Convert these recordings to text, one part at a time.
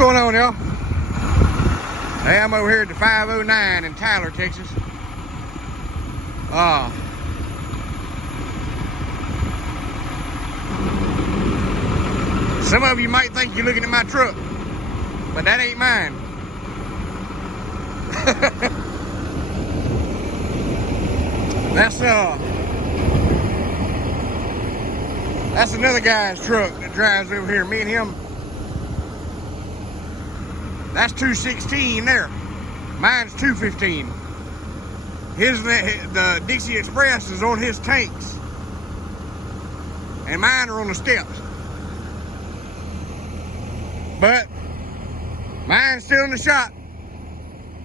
going on, y'all? Hey, I'm over here at the 509 in Tyler, Texas. Some of you might think you're looking at my truck, but that ain't mine. That's another guy's truck that drives over here. Me and him. That's 216 there. Mine's 215. The Dixie Express is on his tanks, and mine are on the steps. But mine's still in the shop.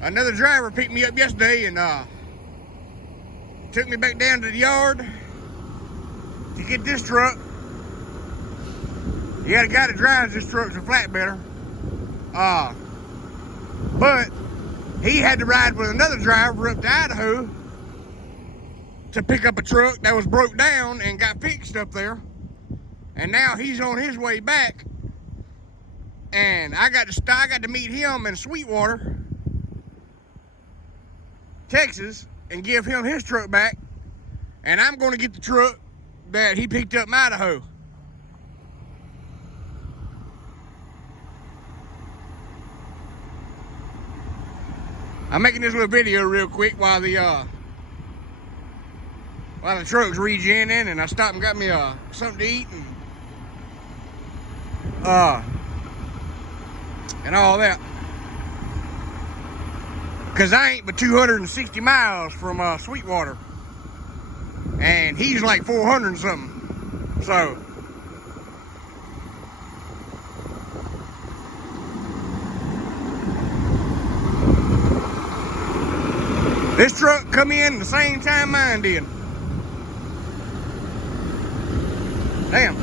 Another driver picked me up yesterday and took me back down to the yard to get this truck. You got a guy that drives this truck's a flatbedder. But he had to ride with another driver up to Idaho to pick up a truck that was broke down and got fixed up there. And now he's on his way back. And I got to meet him in Sweetwater, Texas, and give him his truck back. And I'm going to get the truck that he picked up in Idaho. I'm making this little video real quick while the truck's regenning, and I stopped and got me something to eat and all that. Cause I ain't but 260 miles from Sweetwater, and he's like 400 and something. So this truck come in the same time mine did. Damn.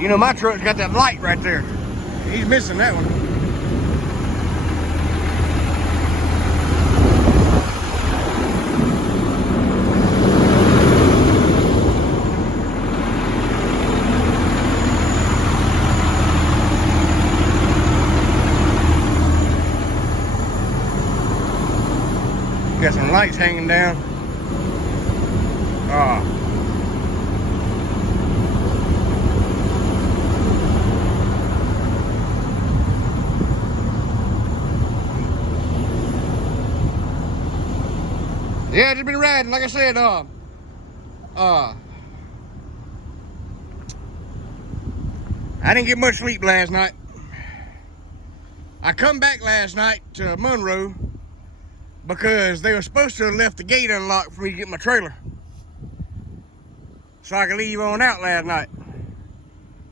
You know, my truck's got that light right there. He's missing that one. Got some lights hanging down. Yeah, just been riding. Like I said, I didn't get much sleep last night. I come back last night to Monroe because they were supposed to have left the gate unlocked for me to get my trailer, so I could leave on out last night.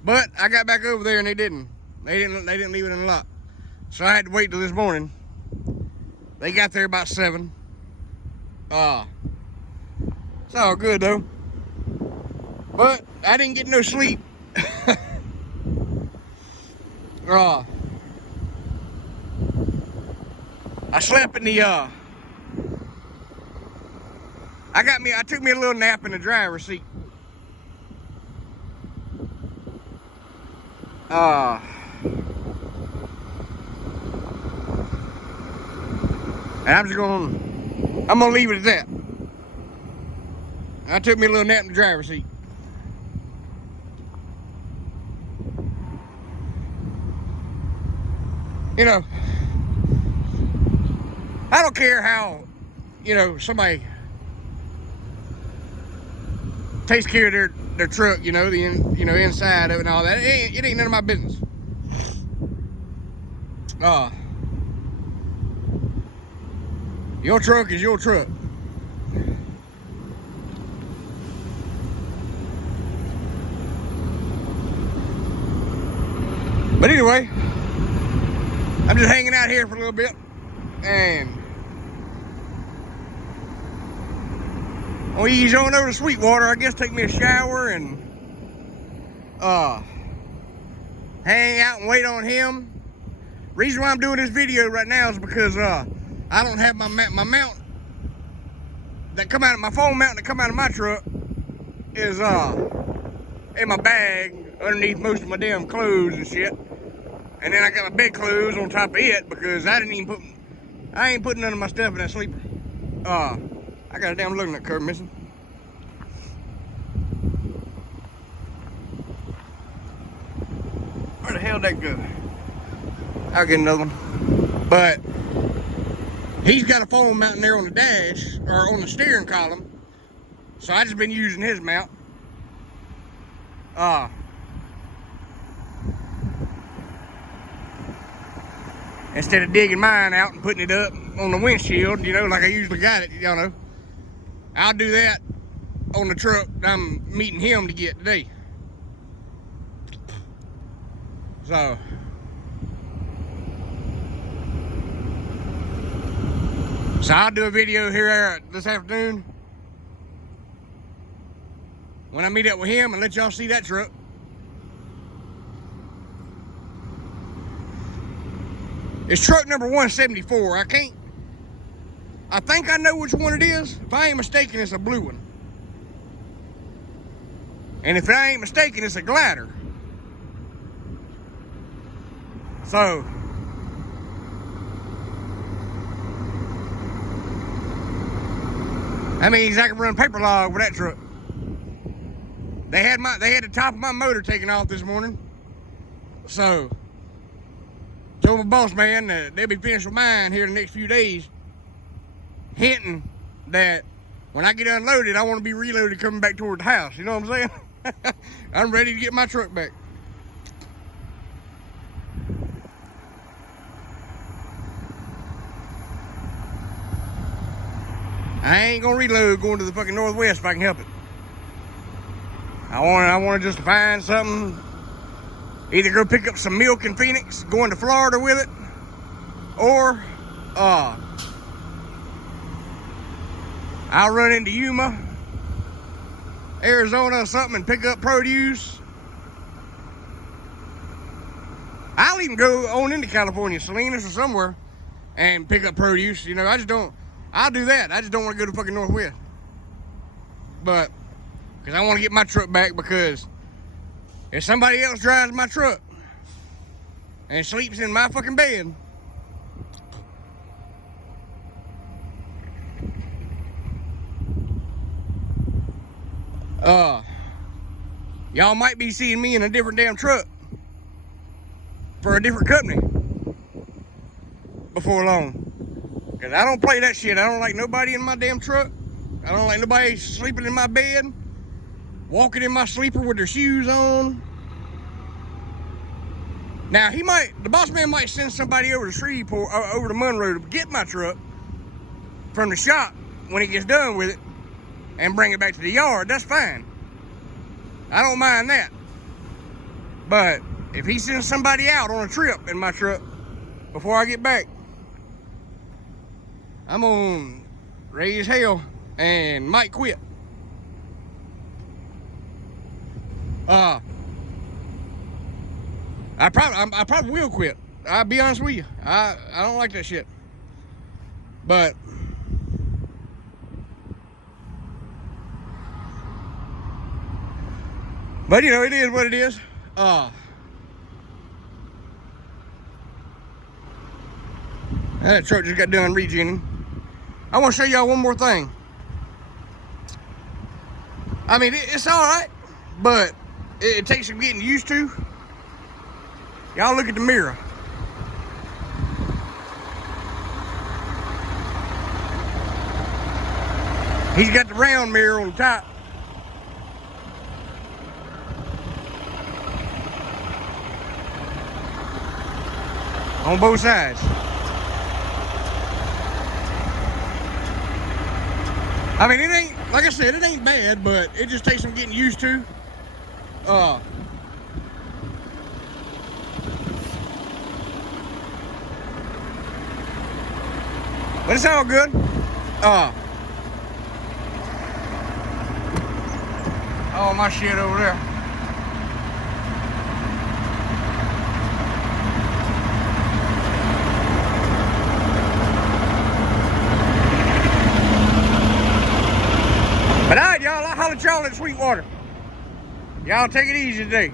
But I got back over there and they didn't. They didn't leave it unlocked. So I had to wait till this morning. They got there about 7. It's all good though. But I didn't get no sleep. I slept in the I took me a little nap in the driver's seat. And I'm gonna leave it at that. I took me a little nap in the driver's seat. You know, I don't care how, somebody takes care of their truck, the inside of it and all that. It ain't none of my business. Your truck is your truck. But anyway, I'm just hanging out here for a little bit, and I'll ease on over to Sweetwater, I guess, take me a shower and hang out and wait on him. Reason why I'm doing this video right now is because I don't have my mount that come out of my phone mount that come out of my truck is in my bag underneath most of my damn clothes and shit. And then I got my bed clothes on top of it because I ain't putting none of my stuff in that sleeper. I got a damn lug nut curve missing. Where the hell did that go? I'll get another one. But he's got a foam mounting there on the dash, or on the steering column. So I just been using his mount. Instead of digging mine out and putting it up on the windshield, you know, like I usually got it, y'all know. I'll do that on the truck I'm meeting him to get today. So I'll do a video here this afternoon when I meet up with him and let y'all see that truck. It's truck number 174. I think I know which one it is. If I ain't mistaken, it's a blue one. And if I ain't mistaken, it's a glider. So that means I can run paper log with that truck. They had the top of my motor taken off this morning. So told my boss man that they'll be finished with mine here in the next few days, hinting that when I get unloaded, I want to be reloaded coming back toward the house. You know what I'm saying? I'm ready to get my truck back. I ain't gonna reload going to the fucking Northwest if I can help it. I want to just find something. Either go pick up some milk in Phoenix, going to Florida with it, or I'll run into Yuma, Arizona or something and pick up produce. I'll even go on into California, Salinas or somewhere, and pick up produce. You know, I'll do that. I just don't want to go to fucking Northwest. But, because I want to get my truck back, because if somebody else drives my truck and sleeps in my fucking bed, y'all might be seeing me in a different damn truck for a different company before long. Because I don't play that shit. I don't like nobody in my damn truck. I don't like nobody sleeping in my bed, walking in my sleeper with their shoes on. Now, the boss man might send somebody over to Shreveport, over to Monroe to get my truck from the shop when he gets done with it and bring it back to the yard. That's fine. I don't mind that. But if he sends somebody out on a trip in my truck before I get back, I'm gonna raise hell and might quit. I probably will quit. I'll be honest with you. I don't like that shit. But you know, it is what it is. That truck just got done regenning. I want to show y'all one more thing. I mean, it's all right, but it takes some getting used to. Y'all look at the mirror. He's got the round mirror on the top. On both sides. I mean, it ain't, like I said, it ain't bad, but it just takes some getting used to. But it's all good. All my shit over there. But all right, y'all, I'll holler at y'all at Sweetwater. Y'all take it easy today.